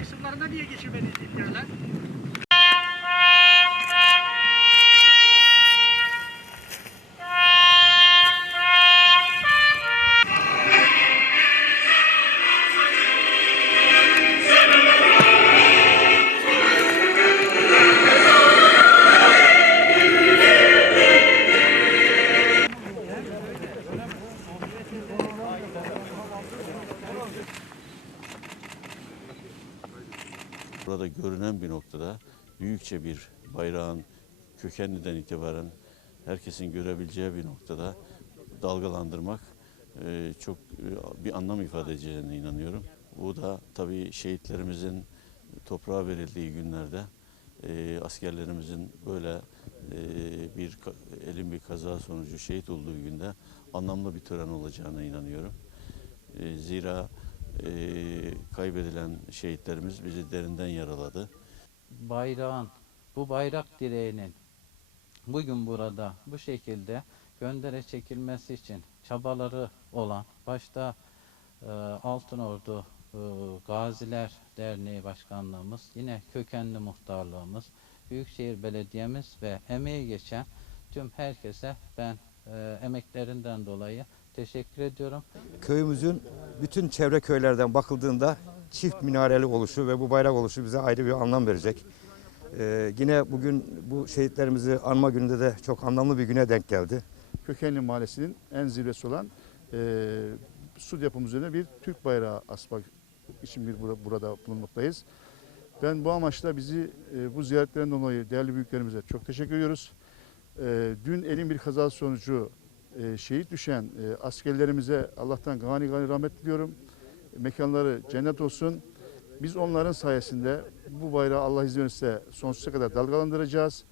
kısımlarında niye geçirmeliyiz ilgilerler? Burada görünen bir noktada büyükçe bir bayrağın kökenliden itibaren herkesin görebileceği bir noktada dalgalandırmak e, çok e, bir anlam ifade edeceğine inanıyorum. Bu da tabii şehitlerimizin toprağa verildiği günlerde e, askerlerimizin böyle bir elin bir kaza sonucu şehit olduğu günde anlamlı bir tören olacağına inanıyorum. Zira kaybedilen şehitlerimiz bizi derinden yaraladı. bayrağın, bu bayrak direğinin bugün burada bu şekilde göndere çekilmesi için çabaları olan başta e, Altın Ordu e, Gaziler Derneği Başkanlığımız, yine kökenli muhtarlığımız, Büyükşehir Belediyemiz ve emeği geçen tüm herkese ben e, emeklerinden dolayı teşekkür ediyorum. köyümüzün bütün çevre köylerden bakıldığında çift minareli oluşu ve bu bayrak oluşu bize ayrı bir anlam verecek. Ee, yine bugün bu şehitlerimizi anma gününde de çok anlamlı bir güne denk geldi. Kökenli Mahallesi'nin en zirvesi olan e, su depomuz üzerine bir Türk bayrağı asmak için bir burada, burada bulunmaktayız. Ben bu amaçla bizi e, bu ziyaretlerden dolayı değerli büyüklerimize çok teşekkür ediyoruz. E, dün elin bir kazası sonucu e, şehit düşen e, askerlerimize Allah'tan gani gani rahmet diliyorum. Mekanları cennet olsun. Biz onların sayesinde bu bayrağı Allah izin verirse sonsuza kadar dalgalandıracağız.